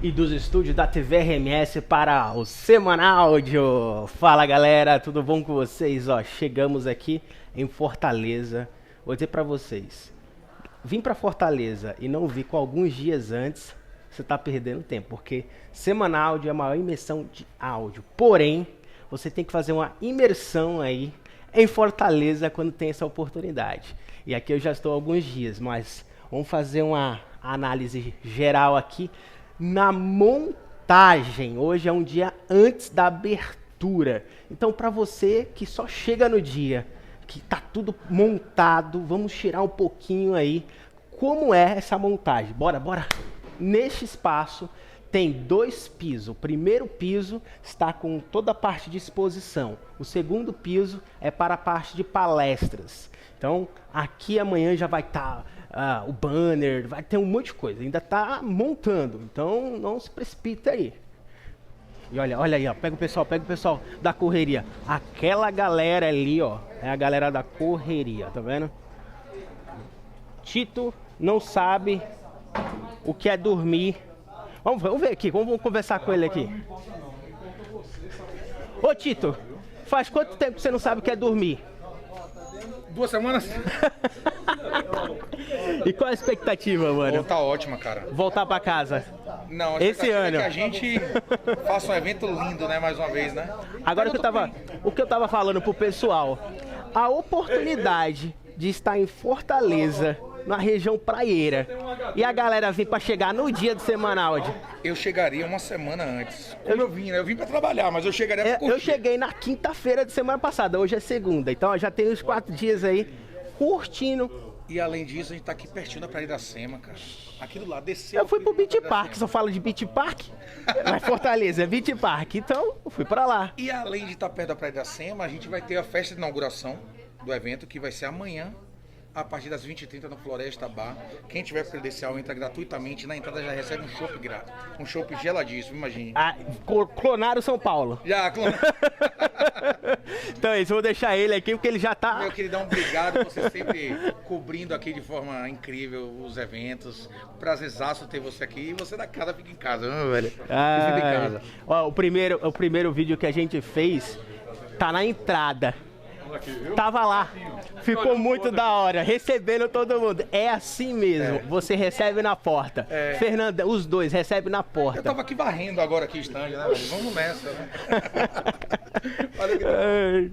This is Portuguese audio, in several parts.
E dos estúdios da TV RMS para o Semanáudio. Fala galera, tudo bom com vocês? Ó, chegamos aqui em Fortaleza. Vou dizer pra vocês, vim pra Fortaleza e não vi com alguns dias antes, você tá perdendo tempo, porque Semanáudio é a maior imersão de áudio. Porém, você tem que fazer uma imersão aí em Fortaleza quando tem essa oportunidade. E aqui eu já estou há alguns dias, mas vamos fazer uma análise geral aqui na montagem. Hoje é um dia antes da abertura. Então, para você que só chega no dia, que tá tudo montado, vamos tirar um pouquinho aí como é essa montagem. Bora, bora. Neste espaço tem 2 pisos. O primeiro piso está com toda a parte de exposição. O segundo piso é para a parte de palestras. Então, aqui amanhã já vai estar o banner, vai ter um monte de coisa. Ainda está montando, então não se precipita aí. E olha aí, ó, pega o pessoal da correria. Aquela galera ali, ó, é a galera da correria, tá vendo? Tito não sabe o que é dormir. Vamos ver aqui, vamos conversar com ele aqui. Ô Tito, faz quanto tempo que você não sabe o que é dormir? 2 semanas? E qual a expectativa, mano? Tá ótima, cara. Voltar pra casa. Não, a esse ano é que a gente faça um evento lindo, né, mais uma vez, né? Agora o que eu tava falando pro pessoal, a oportunidade de estar em Fortaleza, na região praieira, e a galera vir pra chegar no dia do Semanáudio. Eu chegaria uma semana antes. Como eu vim, né? Eu vim pra trabalhar, mas eu chegaria pra curtir. Eu cheguei na quinta-feira de semana passada, hoje é segunda, então já tem uns 4 dias aí curtindo. E além disso, a gente tá aqui pertinho da Praia de Iracema, cara. Aquilo lá, desceu. Eu fui pro Beach Park, só falo de Beach Park, mas Fortaleza é Beach Park, então eu fui pra lá. E além de estar perto da Praia de Iracema, a gente vai ter a festa de inauguração do evento, que vai ser amanhã, a partir das 20h30 no Floresta Bar. Quem tiver credencial entra gratuitamente. Na entrada já recebe um chopp grátis. Um chopp geladíssimo, imagine. Clonaram São Paulo. Já, clonaram. Então é isso, vou deixar ele aqui porque ele já tá... Meu queridão, obrigado. Você sempre cobrindo aqui de forma incrível os eventos. Prazerzaço ter você aqui. E você da casa fica em casa, meu velho? Fica em casa. Ó, o primeiro vídeo que a gente fez tá na entrada. Tava lá, ficou muito da hora, recebendo todo mundo. É assim mesmo, você recebe na porta. Fernanda, os dois recebem na porta. Eu tava aqui varrendo agora aqui o stand, né, velho? Vamos nessa, né? Valeu,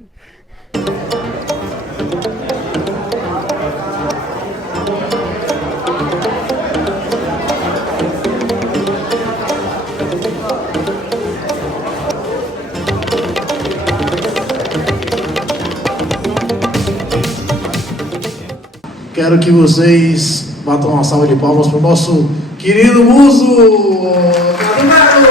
Quero que vocês batam uma salva de palmas para o nosso querido Muso! Obrigado!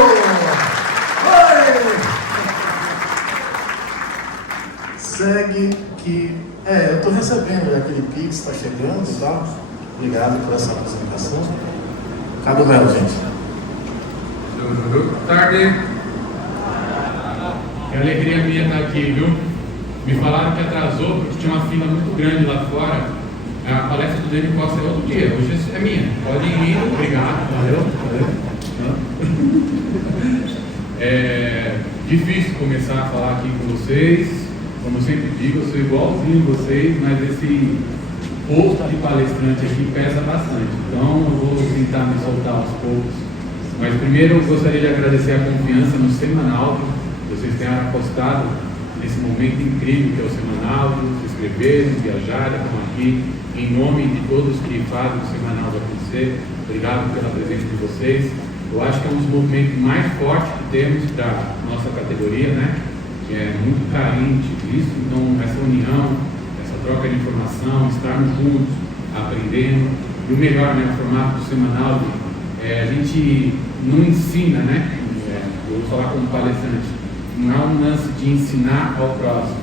Segue que... eu estou recebendo aquele Pix, está chegando e tal. Obrigado por essa apresentação. Cadê o réu, gente? Boa tarde. Que alegria minha estar aqui, viu? Me falaram que atrasou porque tinha uma fila muito grande lá fora. A palestra do Dani Costa é outro dia, hoje é minha. Podem ir, obrigado, valeu. É difícil começar a falar aqui com vocês. Como eu sempre digo, eu sou igualzinho vocês, mas esse posto de palestrante aqui pesa bastante. Então eu vou tentar me soltar aos poucos. Mas primeiro eu gostaria de agradecer a confiança no Semanáudio. Vocês tenham apostado nesse momento incrível que é o Semanáudio, se inscreveram, viajaram, estão aqui. Em nome de todos que fazem o Semanáudio acontecer, obrigado pela presença de vocês. Eu acho que é um dos movimentos mais fortes que temos da nossa categoria, né? Que é muito carente disso. Então, essa união, essa troca de informação, estarmos juntos, aprendendo. E o melhor, né, o formato do Semanáudio, a gente não ensina, né? Eu vou falar como palestrante, não é um lance de ensinar ao próximo.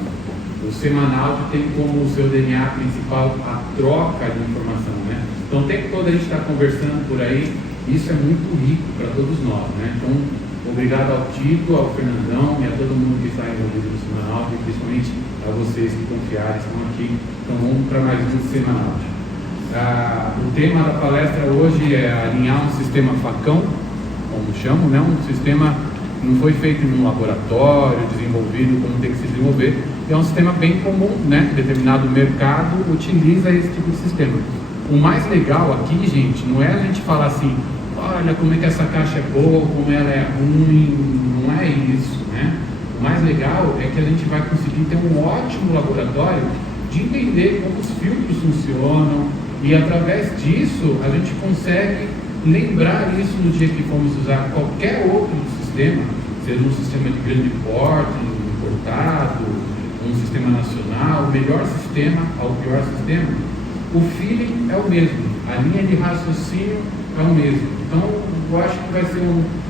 O Semanáudio tem como seu DNA principal a troca de informação, né? Então, o tempo todo a gente está conversando por aí, isso é muito rico para todos nós, né? Então, obrigado ao Tito, ao Fernandão e a todo mundo que está envolvido no Semanáudio, e principalmente a vocês que confiaram, estão aqui. Então, vamos para mais um Semanáudio. O tema da palestra hoje é alinhar um sistema facão como chamam, né? Um sistema não foi feito em um laboratório, desenvolvido como tem que se desenvolver, é um sistema bem comum, né? Determinado mercado utiliza esse tipo de sistema. O mais legal aqui, gente, não é a gente falar assim, olha como é que essa caixa é boa, como ela é ruim, não é isso, né? O mais legal é que a gente vai conseguir ter um ótimo laboratório de entender como os filtros funcionam e através disso a gente consegue lembrar isso no dia que formos usar qualquer outro sistema, seja um sistema de grande porte, importado, um sistema nacional, o melhor sistema ao pior sistema, o feeling é o mesmo, a linha de raciocínio é o mesmo. Então, eu acho que vai ser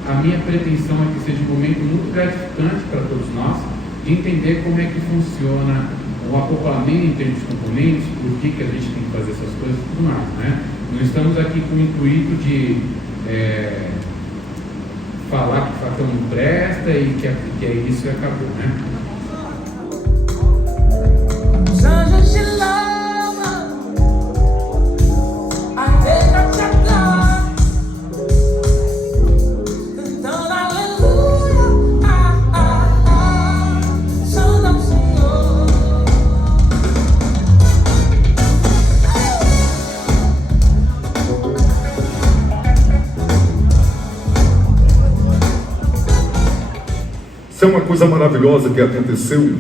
a minha pretensão é que seja um momento muito gratificante para todos nós, de entender como é que funciona o acoplamento entre os componentes, por que a gente tem que fazer essas coisas e tudo mais, né? Não estamos aqui com o intuito de falar que facão não presta e que é isso e acabou, né? Os anjos te louvam, a igreja te adora, cantando aleluia, santo ao Senhor. Isso é uma coisa maravilhosa que aconteceu, né,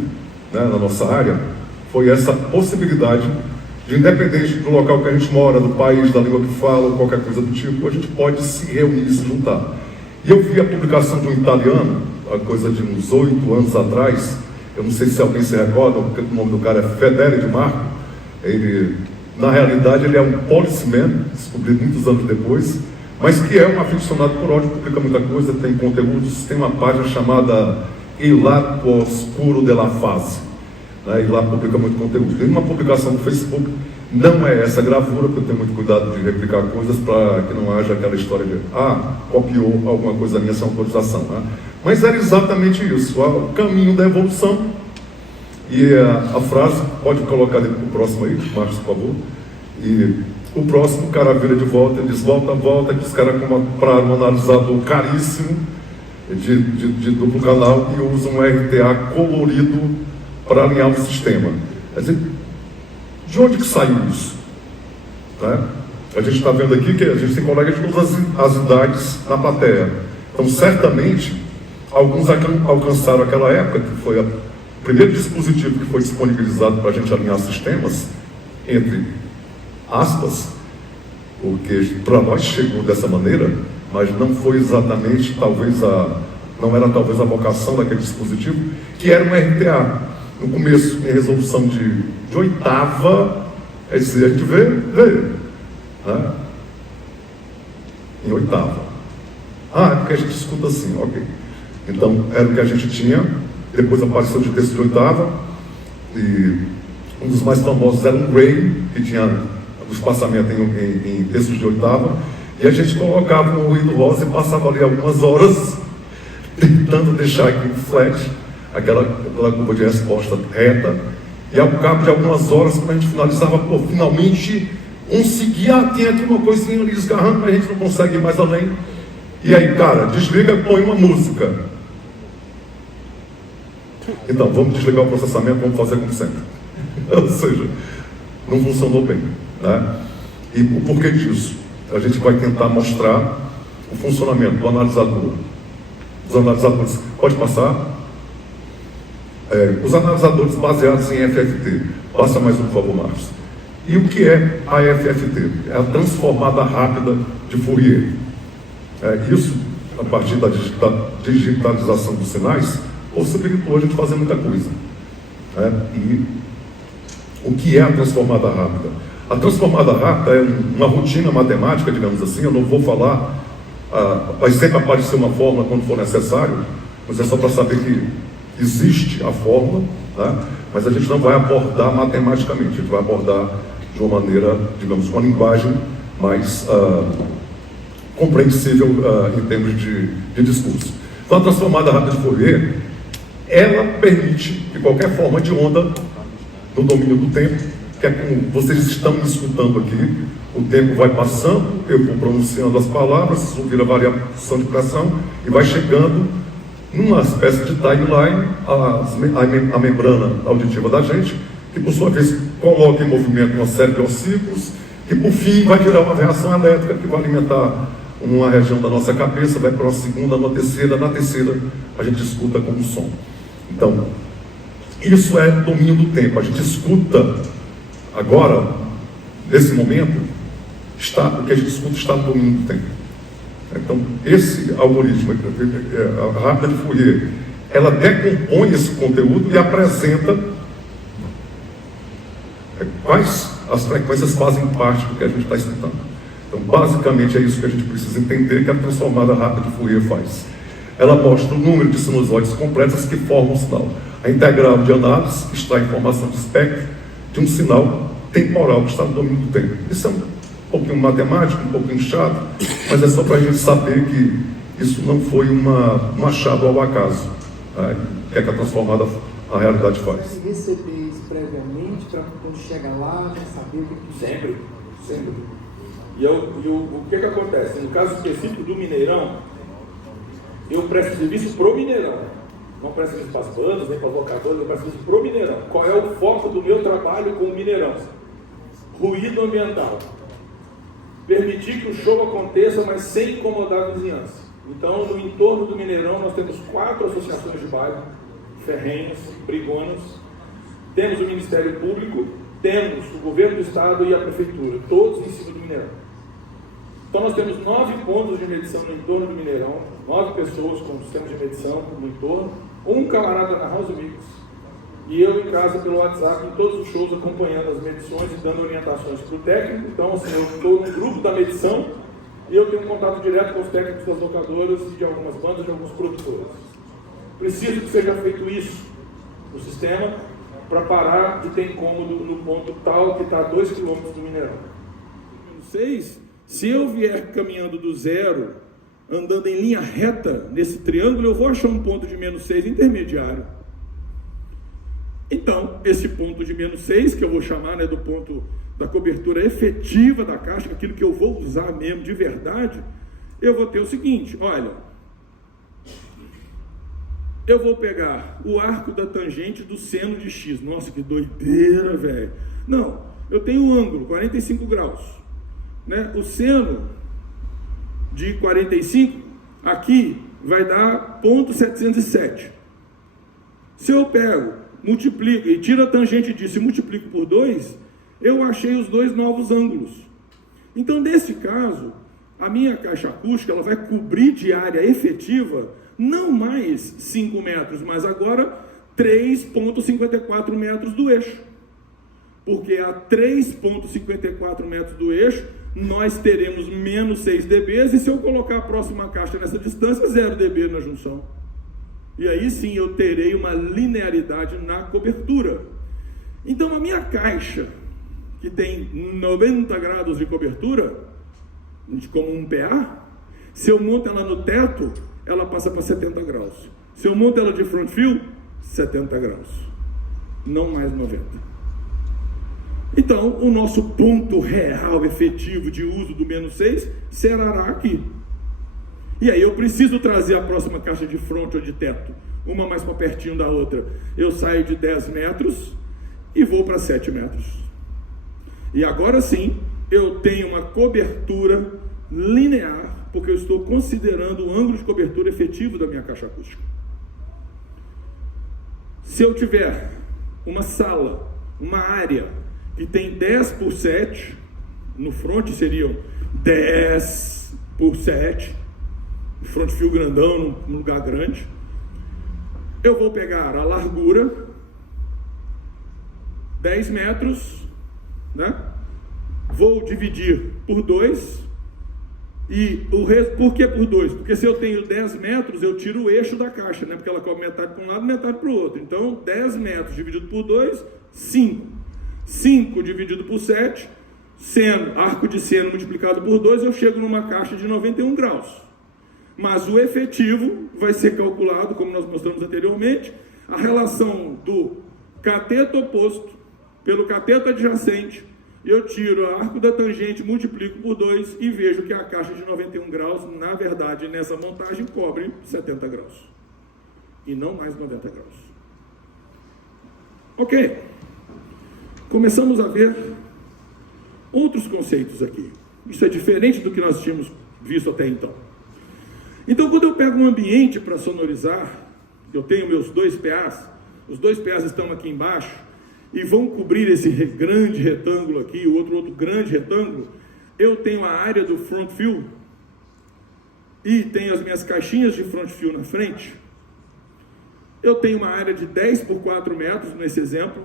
na nossa área, foi essa possibilidade de, independente do local que a gente mora, do país, da língua que fala, ou qualquer coisa do tipo, a gente pode se reunir e se juntar. E eu vi a publicação de um italiano, a coisa de uns 8 anos atrás, eu não sei se alguém se recorda, o nome do cara é Fedele de Marco, ele, na realidade, ele é um policeman, descobri muitos anos depois, mas que é um aficionado por áudio, publica muita coisa, tem conteúdos, tem uma página chamada Il Lato Oscuro della Fase, né? E lá publica muito conteúdo. Tem uma publicação no Facebook, não é essa gravura, porque eu tenho muito cuidado de replicar coisas para que não haja aquela história de copiou alguma coisa minha sem autorização, né? Mas era exatamente isso, o caminho da evolução. E a frase, pode colocar o próximo aí, Marcos, por favor. E o próximo, o cara vira de volta e diz, volta, que os caras compraram um analisador caríssimo de duplo canal e usam um RTA colorido para alinhar o sistema. Quer dizer, de onde que saiu isso? Né? A gente está vendo aqui que a gente tem colegas de todas as idades na plateia. Então, certamente, alguns alcançaram aquela época, que foi o primeiro dispositivo que foi disponibilizado para a gente alinhar sistemas, entre aspas, porque para nós chegou dessa maneira, mas não foi exatamente, não era talvez a vocação daquele dispositivo, que era um RTA. No começo, em resolução de oitava, a gente vê, né? Em oitava. É porque a gente escuta assim, ok. Então, era o que a gente tinha, depois apareceu de texto de oitava, e um dos mais famosos era um Gray, que tinha o espaçamento em textos de oitava, e a gente colocava um ruído rosa e passava ali algumas horas tentando deixar aqui flat, aquela curva de resposta reta, e ao cabo de algumas horas, quando a gente finalizava, finalmente conseguia, tem aqui uma coisinha ali esgarrando, mas a gente não consegue ir mais além. E aí, cara, desliga e põe uma música. Então, vamos desligar o processamento, vamos fazer como sempre. Ou seja, não funcionou bem, né? E o porquê disso? A gente vai tentar mostrar o funcionamento do analisador. Os analisadores, pode passar? Os analisadores baseados em FFT. Passa mais um, por favor, Marcos. E o que é a FFT? É a transformada rápida de Fourier. Isso, a partir da digitalização dos sinais, possibilitou a gente fazer muita coisa. E o que é a transformada rápida? A transformada rápida é uma rotina matemática, digamos assim. Eu não vou falar, vai sempre aparecer uma fórmula quando for necessário, mas é só para saber que existe a fórmula, tá? Mas a gente não vai abordar matematicamente, a gente vai abordar de uma maneira, digamos, com a linguagem mais compreensível em termos de discurso. Então, a transformada rápida de Fourier, ela permite que qualquer forma de onda no domínio do tempo, que é como vocês estão me escutando aqui, O tempo vai passando, eu vou pronunciando as palavras, isso vira variação de pressão e vai chegando numa espécie de timeline a membrana auditiva da gente, que por sua vez coloca em movimento uma série de ossículos, que por fim vai gerar uma reação elétrica que vai alimentar uma região da nossa cabeça, vai para uma segunda, na terceira a gente escuta como som. Então, isso é domínio do tempo. A gente escuta agora, nesse momento, o que a gente escuta está no domínio do tempo. Então, esse algoritmo, a rápida de Fourier, ela decompõe esse conteúdo e apresenta quais as frequências fazem parte do que a gente está escutando. Então, basicamente, é isso que a gente precisa entender que a transformada rápida de Fourier faz. Ela mostra o número de sinusoides completas que formam um sinal. A integral de análise extrai a informação de espectro de um sinal temporal que está no domínio do tempo. Isso é um pouquinho matemático, um pouquinho chato, mas é só para a gente saber que isso não foi um achado ao acaso. O que é que a transformada a realidade faz. Receber isso previamente para quando chega lá, já saber o que Sempre. E o que acontece? No caso específico do Mineirão, eu presto serviço pro Mineirão. Não presto serviço para as bandas, nem para os locadores, eu presto serviço pro Mineirão. Qual é o foco do meu trabalho com o Mineirão? Ruído ambiental. Permitir que o show aconteça, mas sem incomodar a vizinhança. Então, no entorno do Mineirão, nós temos 4 associações de bairro, ferrenhos, brigonas, temos o Ministério Público, temos o Governo do Estado e a Prefeitura, todos em cima do Mineirão. Então nós temos 9 pontos de medição no entorno do Mineirão, 9 pessoas com sistemas de medição no entorno, um camarada na House Mix, e eu em casa pelo WhatsApp, em todos os shows, acompanhando as medições e dando orientações para o técnico. Então, assim, eu estou no grupo da medição e eu tenho contato direto com os técnicos das locadoras e de algumas bandas, de alguns produtores. Preciso que seja feito isso no sistema para parar de ter incômodo no ponto tal que está a 2 km do Mineirão. 6, se eu vier caminhando do zero, andando em linha reta nesse triângulo, eu vou achar um ponto de -6 intermediário. Então, esse ponto de -6, que eu vou chamar, né, do ponto da cobertura efetiva da caixa, aquilo que eu vou usar mesmo de verdade, eu vou ter o seguinte, olha, eu vou pegar o arco da tangente do seno de x. Nossa, que doideira, velho. Não, eu tenho um ângulo, 45 graus. Né? O seno de 45, aqui, vai dar ponto 707. Se eu pego, multiplico e tiro a tangente disso e multiplico por 2, eu achei os 2 novos ângulos. Então, nesse caso, a minha caixa acústica ela vai cobrir de área efetiva não mais 5 metros, mas agora 3,54 metros do eixo. Porque a 3,54 metros do eixo, nós teremos -6 dB, e se eu colocar a próxima caixa nessa distância, 0 dB na junção. E aí sim eu terei uma linearidade na cobertura. Então a minha caixa, que tem 90 graus de cobertura, como um PA, se eu monto ela no teto, ela passa para 70 graus. Se eu monto ela de front fill, 70 graus. Não mais 90. Então, o nosso ponto real, efetivo de uso do -6 será aqui. E aí eu preciso trazer a próxima caixa de front ou de teto, uma mais para pertinho da outra. Eu saio de 10 metros e vou para 7 metros. E agora sim, eu tenho uma cobertura linear, porque eu estou considerando o ângulo de cobertura efetivo da minha caixa acústica. Se eu tiver uma sala, uma área que tem 10 por 7, no front seriam 10 por 7, front fill grandão, num lugar grande, eu vou pegar a largura, 10 metros, né? Vou dividir por 2, e o resto, por que por 2? Porque se eu tenho 10 metros, eu tiro o eixo da caixa, né? Porque ela cobre metade para um lado e metade para o outro. Então, 10 metros dividido por 2, 5. 5 dividido por 7, seno, arco de seno multiplicado por 2, eu chego numa caixa de 91 graus. Mas o efetivo vai ser calculado, como nós mostramos anteriormente, a relação do cateto oposto pelo cateto adjacente eu tiro o arco da tangente, multiplico por 2 e vejo que a caixa de 91 graus, na verdade, nessa montagem, cobre 70 graus. E não mais 90 graus. Ok. Começamos a ver outros conceitos aqui. Isso é diferente do que nós tínhamos visto até então. Então, quando eu pego um ambiente para sonorizar, eu tenho meus 2 PAs, os 2 PAs estão aqui embaixo, e vão cobrir esse grande retângulo aqui, o outro grande retângulo. Eu tenho a área do front fill, e tenho as minhas caixinhas de front fill na frente. Eu tenho uma área de 10 por 4 metros, nesse exemplo,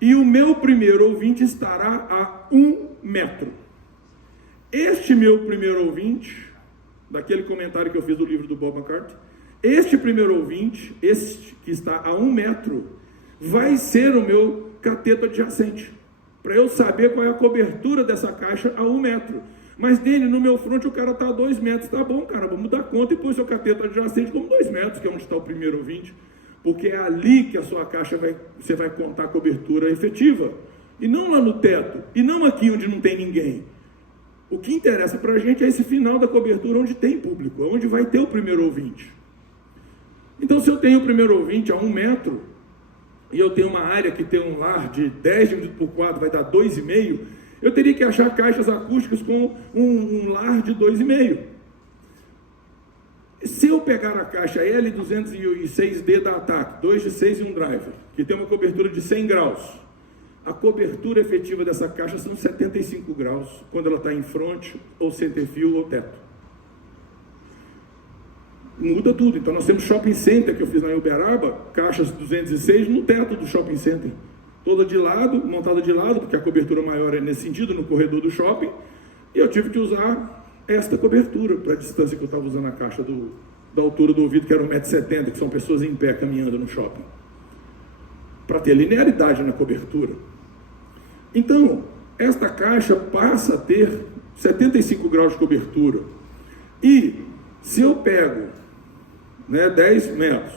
e o meu primeiro ouvinte estará a 1 metro. Este meu primeiro ouvinte, daquele comentário que eu fiz do livro do Bob McCarthy, este primeiro ouvinte, este que está a 1 metro, vai ser o meu cateto adjacente, para eu saber qual é a cobertura dessa caixa a 1 metro. Mas dele, no meu front, o cara está a 2 metros. Tá bom, cara, vamos dar conta e põe o seu cateto adjacente como 2 metros, que é onde está o primeiro ouvinte, porque é ali que a sua caixa você vai contar a cobertura efetiva, e não lá no teto, e não aqui onde não tem ninguém. O que interessa para a gente é esse final da cobertura onde tem público, onde vai ter o primeiro ouvinte. Então, se eu tenho o primeiro ouvinte a 1 metro, e eu tenho uma área que tem um lar de 10 dividido por 4, vai dar 2,5, eu teria que achar caixas acústicas com um lar de 2,5. Se eu pegar a caixa L206D da Attack, 2 de 6 e um driver, que tem uma cobertura de 100 graus, a cobertura efetiva dessa caixa são 75 graus, quando ela está em front, ou centerfield, ou teto. Muda tudo. Então nós temos shopping center, que eu fiz na Uberaba, caixas 206 no teto do shopping center. Toda de lado, montada de lado, porque a cobertura maior é nesse sentido, no corredor do shopping, e eu tive que usar esta cobertura para a distância que eu estava usando a caixa da altura do ouvido, que era 1,70 m, que são pessoas em pé caminhando no shopping, para ter linearidade na cobertura. Então, esta caixa passa a ter 75 graus de cobertura. E se eu pego 10 metros,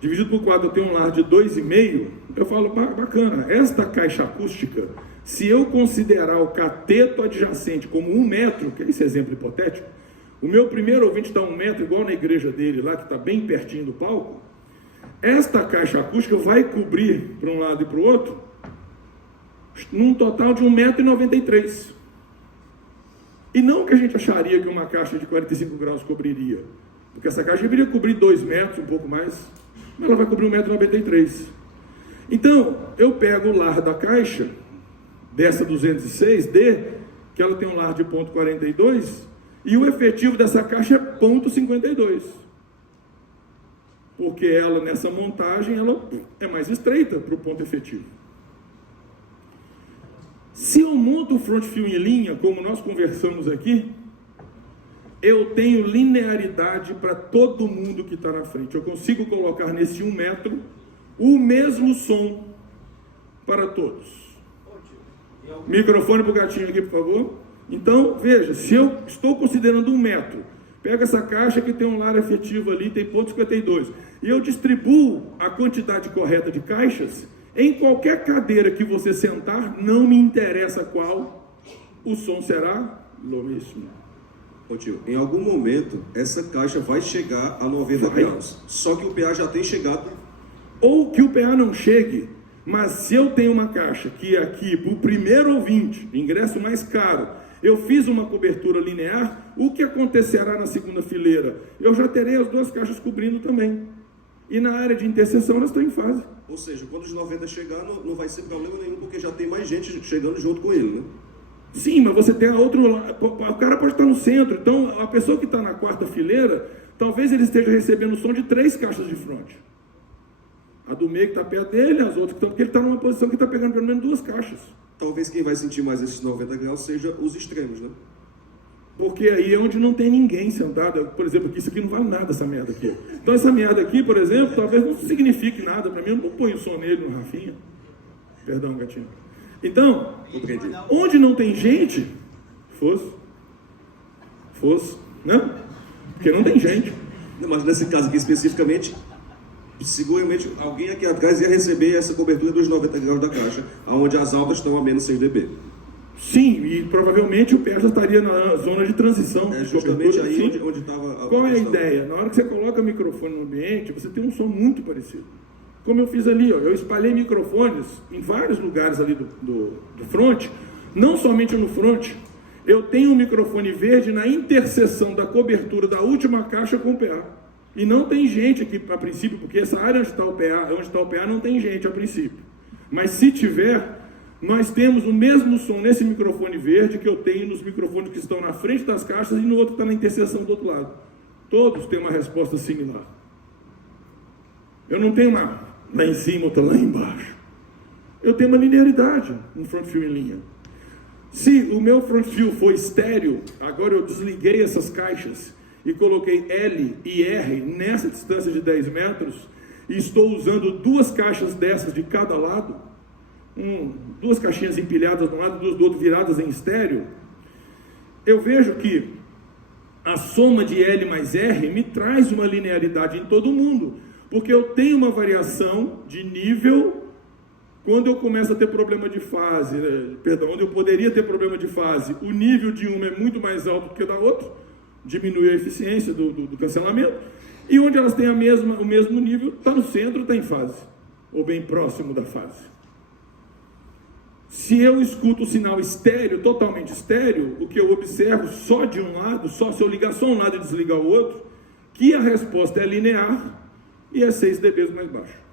dividido por 4, eu tenho um lar de 2,5, eu falo, bacana, esta caixa acústica, se eu considerar o cateto adjacente como 1 metro, que é esse exemplo hipotético, o meu primeiro ouvinte dá 1 metro, igual na igreja dele lá, que está bem pertinho do palco, esta caixa acústica vai cobrir para um lado e para o outro, num total de 1,93 m. E não que a gente acharia que uma caixa de 45 graus cobriria, porque essa caixa deveria cobrir 2 metros, um pouco mais, mas ela vai cobrir 1,93 m. Então, eu pego o lar da caixa, dessa 206D, que ela tem um lar de 0,42, e o efetivo dessa caixa é 0,52. Porque ela, nessa montagem, ela é mais estreita para o ponto efetivo. Se eu monto o front fill em linha, como nós conversamos aqui, eu tenho linearidade para todo mundo que está na frente. Eu consigo colocar nesse 1 metro o mesmo som para todos. Microfone para o gatinho aqui, por favor. Então, veja, se eu estou considerando 1 metro, pega essa caixa que tem um lar efetivo ali, tem 0,52, e eu distribuo a quantidade correta de caixas, em qualquer cadeira que você sentar, não me interessa qual, o som será o mesmo. Ô tio, em algum momento, essa caixa vai chegar a 90 graus. Só que o PA já tem chegado. Ou que o PA não chegue, mas se eu tenho uma caixa que aqui, para o primeiro ouvinte, ingresso mais caro, eu fiz uma cobertura linear, o que acontecerá na segunda fileira? Eu já terei as 2 caixas cobrindo também. E na área de interseção elas estão em fase. Ou seja, quando os 90 chegar, não vai ser problema nenhum, porque já tem mais gente chegando junto com ele, né? Sim, mas você tem a outra... O cara pode estar no centro. Então, a pessoa que está na 4ª fileira, talvez ele esteja recebendo o som de 3 caixas de front. A do meio que está perto dele, as outras que estão... Porque ele está numa posição que está pegando pelo menos 2 caixas. Talvez quem vai sentir mais esses 90 graus seja os extremos, né? Porque aí é onde não tem ninguém sentado. Por exemplo, aqui, isso aqui não vale nada, essa merda aqui. Então essa merda aqui, por exemplo, talvez não signifique nada para mim. Eu não ponho o som nele, no Rafinha. Perdão, gatinho. Então, onde não tem gente, fosse, né? Porque não tem gente. Não, mas nesse caso aqui especificamente, Seguramente alguém aqui atrás ia receber essa cobertura dos 90 graus da caixa, onde as altas estão a menos 6 dB. Sim, e provavelmente o PA já estaria na zona de transição. É justamente aí onde estava... Qual é a ideia? Na hora que você coloca o microfone no ambiente, você tem um som muito parecido. Como eu fiz ali, ó, eu espalhei microfones em vários lugares ali do front, não somente no front. Eu tenho um microfone verde na interseção da cobertura da última caixa com o PA. E não tem gente aqui a princípio, porque essa área onde está o PA não tem gente a princípio. Mas se tiver, nós temos o mesmo som nesse microfone verde que eu tenho nos microfones que estão na frente das caixas e no outro que está na interseção do outro lado. Todos têm uma resposta similar. Eu não tenho uma lá em cima, outra lá embaixo. Eu tenho uma linearidade no front field em linha. Se o meu front field for estéreo, agora eu desliguei essas caixas e coloquei L e R nessa distância de 10 metros e estou usando duas caixas dessas de cada lado, duas caixinhas empilhadas de um lado e duas do outro viradas em estéreo, eu vejo que a soma de L mais R me traz uma linearidade em todo mundo, porque eu tenho uma variação de nível quando eu começo a ter problema de fase, onde eu poderia ter problema de fase, o nível de uma é muito mais alto do que o da outra, diminui a eficiência do cancelamento, e onde elas têm o mesmo nível, está no centro, está em fase, ou bem próximo da fase. Se eu escuto o sinal estéreo, totalmente estéreo, o que eu observo só de um lado, se eu ligar só um lado e desligar o outro, que a resposta é linear e é 6 dB mais baixo.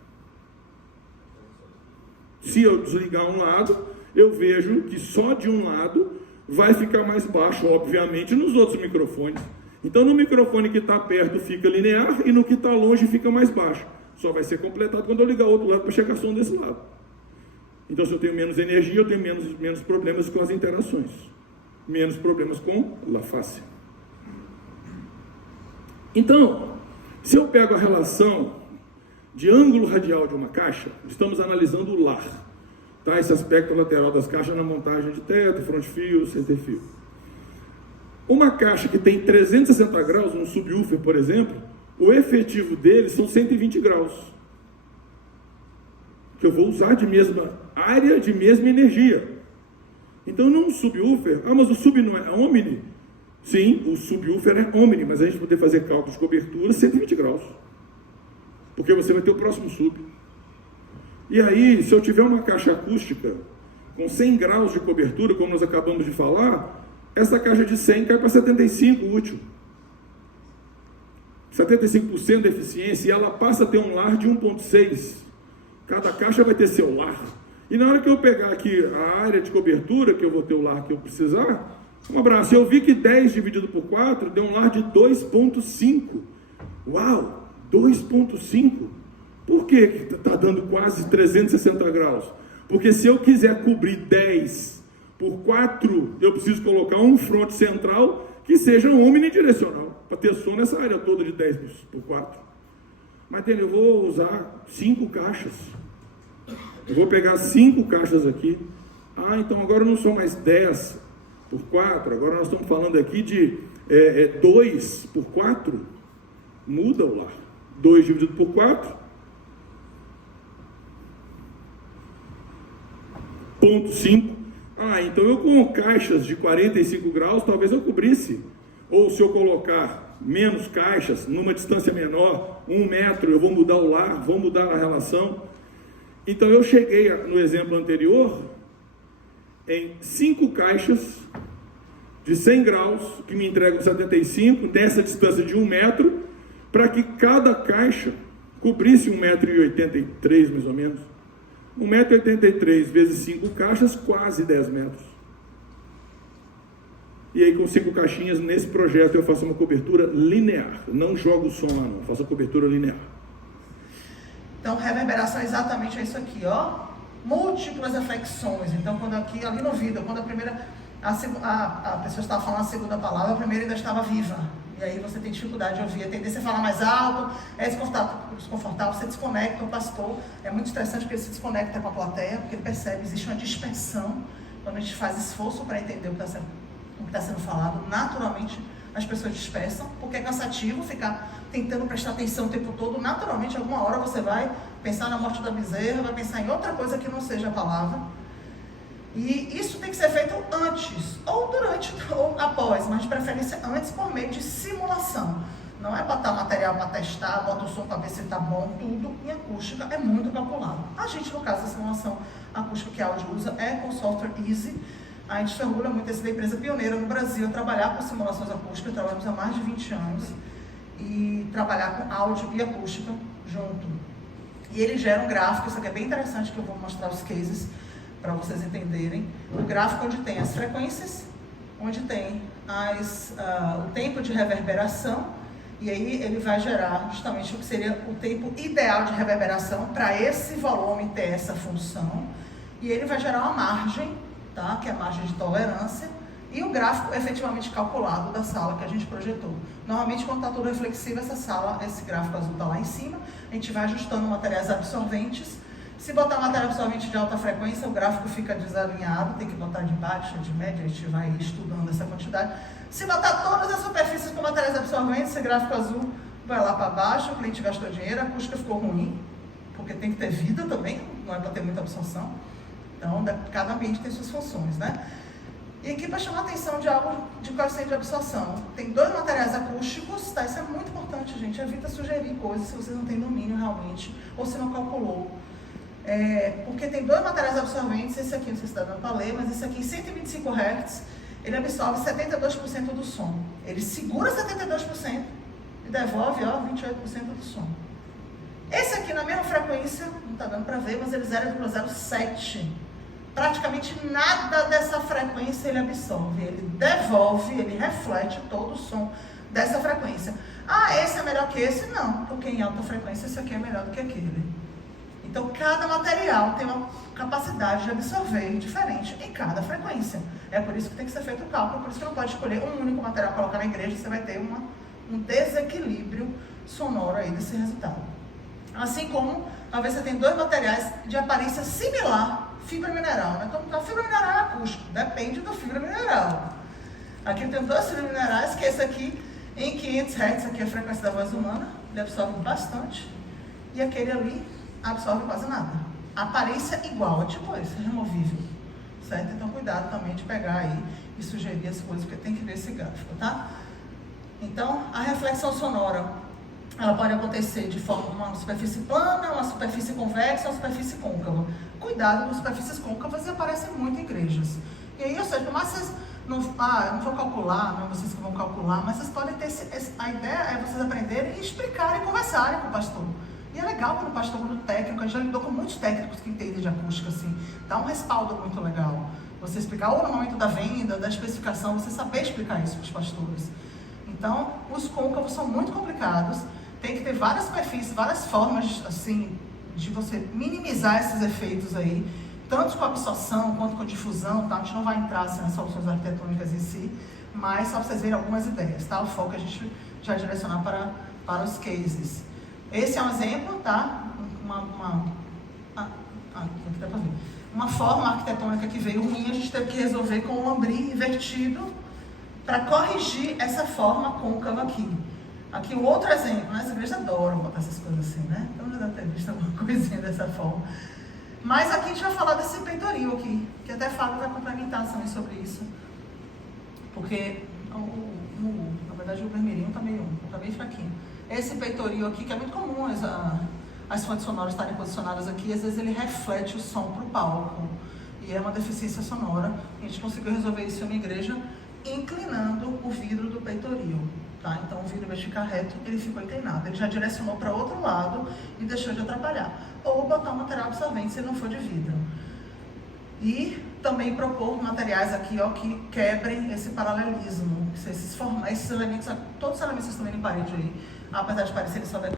Se eu desligar um lado, eu vejo que só de um lado vai ficar mais baixo, obviamente, nos outros microfones. Então, no microfone que está perto fica linear e no que está longe fica mais baixo. Só vai ser completado quando eu ligar o outro lado para chegar som desse lado. Então, se eu tenho menos energia, eu tenho menos problemas com as interações. Menos problemas com a face. Então, se eu pego a relação de ângulo radial de uma caixa, estamos analisando o lar. Tá? Esse aspecto lateral das caixas na montagem de teto, front field, center field. Uma caixa que tem 360 graus, um subwoofer, por exemplo, o efetivo dele são 120 graus. Que eu vou usar de mesma área, de mesma energia. Então, num subwoofer, mas o sub não é omni? Sim, o subwoofer é omni, mas a gente poder fazer cálculos de cobertura 120 graus. Porque você vai ter o próximo sub. E aí, se eu tiver uma caixa acústica com 100 graus de cobertura, como nós acabamos de falar, essa caixa de 100 cai para 75 útil. 75% da eficiência, e ela passa a ter um lar de 1.6. Cada caixa vai ter seu lar. E na hora que eu pegar aqui a área de cobertura, que eu vou ter o lar que eu precisar, um abraço. Eu vi que 10 dividido por 4 deu um lar de 2.5. Uau! 2.5? Por que está dando quase 360 graus? Porque se eu quiser cobrir 10 por 4, eu preciso colocar um front central que seja omnidirecional, para ter som nessa área toda de 10 por 4. Mas eu vou usar 5 caixas. Eu vou pegar 5 caixas aqui. Então agora não são mais 10 por 4, agora nós estamos falando aqui de 2 por 4. Muda o lar. 2 dividido por 4. 0.5. Então eu com caixas de 45 graus, talvez eu cobrisse. Ou se eu colocar menos caixas, numa distância menor, 1 metro, eu vou mudar o lar, vou mudar a relação. Então eu cheguei no exemplo anterior em 5 caixas de 100 graus, que me entregam 75, nessa distância de 1 metro, para que cada caixa cobrisse 1,83 m mais ou menos. 1,83 m vezes 5 caixas, quase 10 metros. E aí com 5 caixinhas, nesse projeto eu faço uma cobertura linear. Não jogo o som lá não, faço a cobertura linear. Então, reverberação é exatamente isso aqui, ó. Múltiplas reflexões. Então, quando aqui, ali no vídeo, quando a pessoa estava falando a segunda palavra, a primeira ainda estava viva. E aí você tem dificuldade de ouvir, a tendência é falar mais alto, é desconfortável, você desconecta o pastor. É muito estressante porque ele se desconecta com a plateia, porque ele percebe que existe uma dispersão. Quando a gente faz esforço para entender o que está sendo falado, naturalmente as pessoas dispersam, porque é cansativo ficar tentando prestar atenção o tempo todo. Naturalmente, alguma hora você vai pensar na morte da bezerra, vai pensar em outra coisa que não seja a palavra. E isso tem que ser feito antes, ou durante, ou após, mas de preferência antes, por meio de simulação. Não é botar material para testar, bota o som para ver se está bom, tudo em acústica é muito calculado. A gente, no caso da simulação acústica que a Áudio usa, é com o software Easy. A gente se orgulha muito de ser da empresa pioneira no Brasil a trabalhar com simulações acústicas, trabalhamos há mais de 20 anos, e trabalhar com áudio e acústica junto. E ele gera um gráfico, isso aqui é bem interessante, que eu vou mostrar os cases para vocês entenderem. O gráfico onde tem as frequências, onde tem o tempo de reverberação, e aí ele vai gerar justamente o que seria o tempo ideal de reverberação para esse volume ter essa função. E ele vai gerar uma margem, tá? Que é a margem de tolerância, e o gráfico efetivamente calculado da sala que a gente projetou. Normalmente, quando está tudo reflexivo, esse gráfico azul está lá em cima, a gente vai ajustando materiais absorventes. Se botar material absorvente de alta frequência, o gráfico fica desalinhado, tem que botar de baixa, de média, a gente vai estudando essa quantidade. Se botar todas as superfícies com materiais absorventes, esse gráfico azul vai lá para baixo, o cliente gastou dinheiro, a acústica ficou ruim, porque tem que ter vida também, não é para ter muita absorção. Então, cada ambiente tem suas funções, né? E aqui, para chamar a atenção de algo de coeficiente de absorção, tem 2 materiais acústicos, tá? Isso é muito importante, gente, evita sugerir coisas se vocês não têm domínio realmente, ou se não calculou. Porque tem 2 materiais absorventes, esse aqui não sei se está dando para ler, mas esse aqui em 125 Hz, ele absorve 72% do som. Ele segura 72% e devolve 28% do som. Esse aqui na mesma frequência, não está dando para ver, mas ele 0,07. Praticamente nada dessa frequência ele absorve. Ele devolve, ele reflete todo o som dessa frequência. Ah, esse é melhor que esse? Não, porque em alta frequência esse aqui é melhor do que aquele. Então, cada material tem uma capacidade de absorver diferente em cada frequência. É por isso que tem que ser feito o cálculo, por isso que não pode escolher um único material para colocar na igreja, você vai ter um desequilíbrio sonoro aí desse resultado. Assim como, às vezes você tem 2 materiais de aparência similar, fibra mineral, né? Então, a fibra mineral é acústico, depende da fibra mineral. Aqui tem 2 fibras minerais, que esse aqui, em 500 Hz, aqui é a frequência da voz humana, ele absorve bastante, e aquele ali absorve quase nada. A aparência igual, é tipo esse, removível, certo? Então, cuidado também de pegar aí e sugerir as coisas, porque tem que ver esse gráfico, tá? Então, a reflexão sonora, ela pode acontecer de forma uma superfície plana, uma superfície convexa, uma superfície côncava. Cuidado com superfícies côncavas, aparecem muito em igrejas. E aí, ou seja, por mais vocês eu não vou calcular, não é vocês que vão calcular, mas vocês podem ter, a ideia é vocês aprenderem e explicarem e conversarem com o pastor. E é legal quando o pastor, quando técnico, a gente já lidou com muitos técnicos que entendem de acústica, assim, dá um respaldo muito legal. Você explicar, ou no momento da venda, da especificação, você saber explicar isso para os pastores. Então, os côncavos são muito complicados, tem que ter várias superfícies, várias formas, assim, de você minimizar esses efeitos aí, tanto com absorção quanto com difusão, tá? A gente não vai entrar assim, nas soluções arquitetônicas em si, mas só para vocês verem algumas ideias, tá? O foco a gente já direcionar para os cases. Esse é um exemplo, tá? Aqui dá pra ver. Uma forma arquitetônica que veio ruim, a gente teve que resolver com o lambris invertido para corrigir essa forma côncava aqui. Aqui o outro exemplo, né? As igrejas adoram botar essas coisas assim, né? Então já deve ter visto alguma coisinha dessa forma. Mas aqui a gente vai falar desse peitoril aqui, que até Fábio vai complementar também sobre isso. Porque, na verdade, o vermelhinho tá bem fraquinho. Esse peitoril aqui, que é muito comum as fontes sonoras estarem posicionadas aqui, às vezes ele reflete o som para o palco. E é uma deficiência sonora. A gente conseguiu resolver isso em uma igreja inclinando o vidro do peitoril. Tá? Então o vidro, ao invés de ficar reto, ele ficou inclinado. Ele já direcionou para outro lado e deixou de atrapalhar. Ou botar um material absorvente se ele não for de vidro. E também propor materiais aqui, ó, que quebrem esse paralelismo. Esses elementos, todos os elementos que estão vendo em parede aí, apesar de parecerem só